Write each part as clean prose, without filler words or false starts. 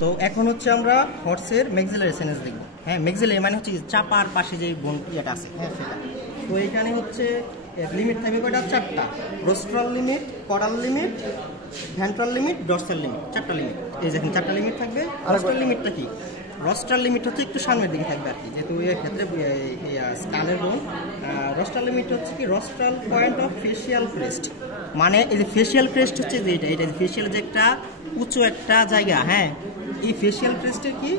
তো এখন হচ্ছে আমরা হর্সের ম্যাক্সিলারি সাইনাস দেখব। হ্যাঁ, ম্যাক্সিলারি মানে হচ্ছে চাপার পাশে যে বোন ইয়েটা আছে, হ্যাঁ সেটা। তো এখানে হচ্ছে লিমিট থাকবে কয়টা? 4টা। রোস্ট্রাল লিমিট, করাল limit, ventral limit, dorsal limit, 4টা লিমিট। এই দেখেন 4টা লিমিট থাকবে। রোস্ট্রাল লিমিটটা কি? রোস্ট্রাল লিমিট হচ্ছে একটু সামনের দিকে থাকবে আর কি, যেহেতু এর ক্ষেত্রে স্কালের বোন। রোস্ট্রাল লিমিট হচ্ছে কি? Rostral point of facial crest, মানে এই যে ফেশিয়াল ক্রেস্ট হচ্ছে যে এটা ফেশিয়াল যে একটা উঁচু একটা জায়গা, হ্যাঁ, এই ফেশিয়াল ক্রেস্টের কি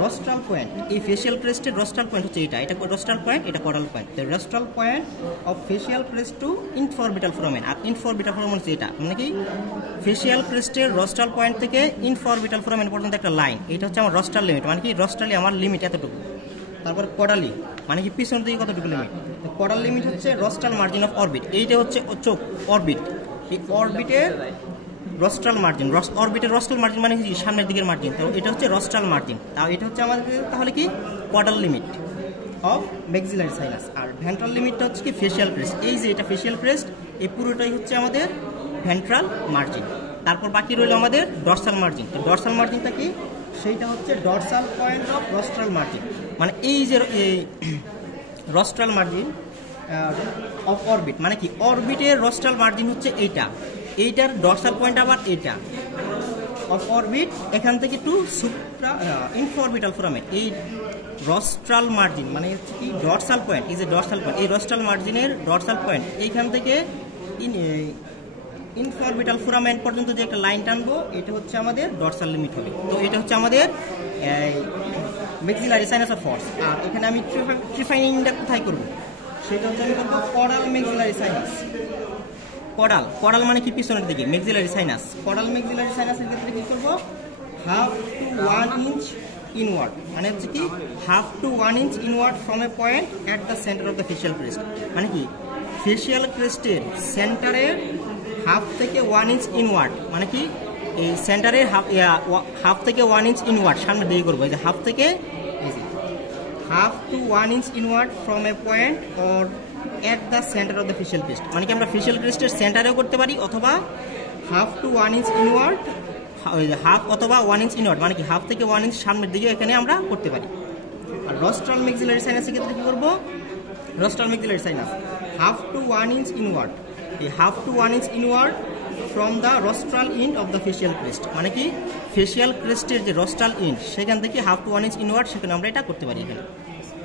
রোস্ট্রাল পয়েন্ট। এই ফেশিয়াল ক্রেস্টের রোস্ট্রাল পয়েন্ট হচ্ছে এটা রোস্ট্রাল পয়েন্ট, এটা করাল পয়েন্ট। তো rostral point of facial crest to infraorbital foramen. আর ইনফরবিটাল ফোরামেন হচ্ছে এটা, মানে কি ফেশিয়াল ক্রেস্টের রোস্ট্রাল পয়েন্ট থেকে ইনফরবিটাল ফোরামেন পর্যন্ত একটা লাইন, এটা হচ্ছে আমার রোস্ট্রাল লিমিট, মানে কি রোস্ট্রালি আমার লিমিট এতটুকু। তারপর কডালি মানে কি পিছন দিকে কতটুকু লিমিট। তো কডাল লিমিট হচ্ছে রোস্ট্রাল মার্জিন অফ অরবিট, এইটা হচ্ছে চোখ অরবিট। এই অরবিটের রোস্ট্রাল মার্জিন, অরবিটের রোস্ট্রাল মার্জিন মানে কি সামনের দিকের মার্জিন। তো এটা হচ্ছে রোস্ট্রাল মার্জিন। তাও এটা হচ্ছে আমাদের তাহলে কি caudal limit of maxillary sinus. আর ভেন্ট্রাল লিমিটটা হচ্ছে কি ফেশিয়াল ক্রেস্ট। এই যে এটা ফেশিয়াল ক্রেস্ট, এই পুরোটাই হচ্ছে আমাদের ভেন্ট্রাল মার্জিন। তারপর বাকি রইল আমাদের ডরসাল মার্জিন। তো ডরসাল মার্জিনটা কি? সেইটা হচ্ছে ডরসাল পয়েন্ট অফ রোস্ট্রাল মার্জিন, মানে এই যে রোস্ট্রাল মার্জিন অফ অরবিট, মানে কি অরবিটের রোস্ট্রাল মার্জিন হচ্ছে এইটার ডরসাল পয়েন্ট আবার এইটা অফ অরবিট, এখান থেকে টু সুপ্রা ইনফরবিটাল ফোরামে। এই রোস্ট্রাল মার্জিন মানে হচ্ছে কি ডরসাল পয়েন্ট, এই যে ডরসাল পয়েন্ট, এই রোস্ট্রাল মার্জিনের ডরসাল পয়েন্ট এইখান থেকে ইনফরবিটাল ফোরামেন পর্যন্ত যে একটা লাইন টানবো, এটা হচ্ছে আমাদের ডরসাল লিমিট হবে। তো এটা হচ্ছে আমাদের ম্যাক্সিলারি সাইনাস অফ হর্স। আর এখানে আমি ট্রিফাইনিংটা কোথায় করবো? সেটা হচ্ছে আমি করবো করাল ম্যাক্সিলারি সাইনাস। করাল মানে কি পিছনের দিকে, ম্যাক্সিলারি সাইনাস। করাল ম্যাক্সিলারি সাইনাসের ক্ষেত্রে কি করবো? 1/2 to 1 inch ইনওয়ার্ড, মানে হচ্ছে কি 1/2 to 1 inch inward from a point at the centre of the facial crest, মানে কি ফেশিয়াল ক্রেস্টের সেন্টারের 1/2 থেকে 1 inch ইনওয়ার্ড, মানে কি এই সেন্টারের 1/2 থেকে 1 inch ইনওয়ার্ড সামনে দিকে করবো। এই যে 1/2 থেকে 1/2 to 1 inch inward from a point or at the centre of the facial crest, মানে কি আমরা ফেশিয়াল ক্রেস্টের সেন্টারেও করতে পারি, অথবা 1/2 to 1 inch ইনওয়ার্ড, 1/2 অথবা 1 inch ইনওয়ার্ড, মানে কি 1/2 থেকে 1 inch সামনের দিকে এখানে আমরা করতে পারি। আর রোস্ট্রাল ম্যাক্সিলারি সাইনাসের ক্ষেত্রে কি করবো? Rostral maxillary sinus 1/2 to 1 inch inward, এই 1/2 to 1 inch inward from the rostral end of the facial crest, মানে কি ফেশিয়াল ক্রেস্টের যে রোস্ট্রাল ইন্ড সেখান থেকে 1/2 to 1 inch ইনওয়ার্ড, সেখানে আমরা এটা করতে পারি এখানে।